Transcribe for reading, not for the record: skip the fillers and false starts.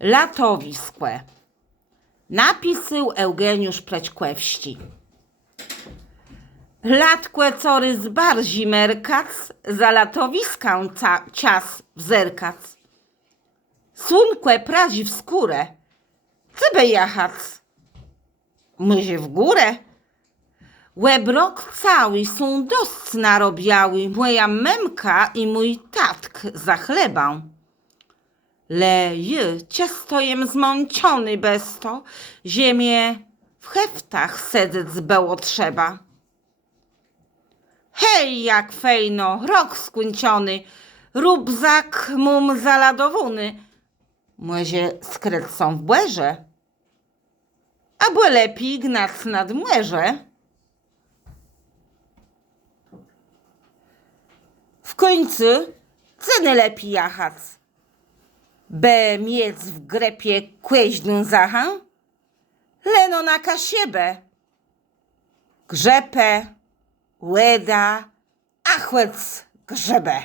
Latowiskłe. Napisył Eugeniusz Prećkłewści. Latkłe cory z barzi merkac, za latowiskę cias wzerkac. Słónkłe prazi w skórę, cybe jachac. Myzie w górę. Łebrok cały są dost narobiały, moja memka i mój tatk za chlebę. Le ciasto jem zmąciony bez to, ziemię w heftach sedzec było trzeba. Hej, jak fejno, rok skłęciony, rób zak mum zaladowuny. Młyzie skrecą w błerze, a błe lepiej gnac nad młerze. W końcu ceny lepiej jachac. Be miec w grepie kłeźną zachę, leno na kasiebę. Grzepę, łeda, achłec grzebę.